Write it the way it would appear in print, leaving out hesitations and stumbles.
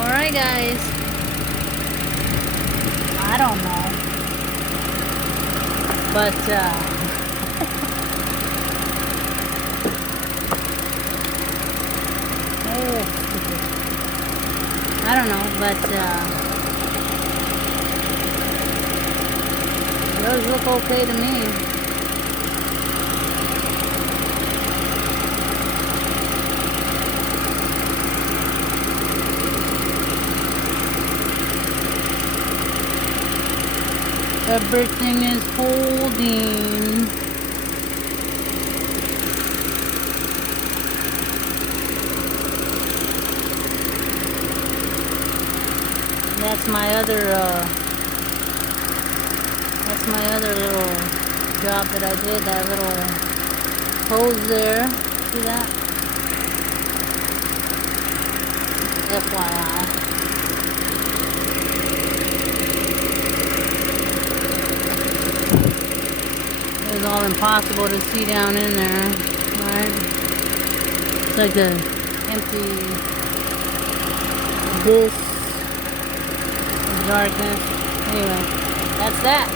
Alright guys, I don't know, but oh, I don't know, but those look okay to me. Everything is holding. That's my other little job that I did, that little hose there. See that? FYI. It was all impossible to see down in there, right? It's like an empty abyss of darkness. Anyway, that's that.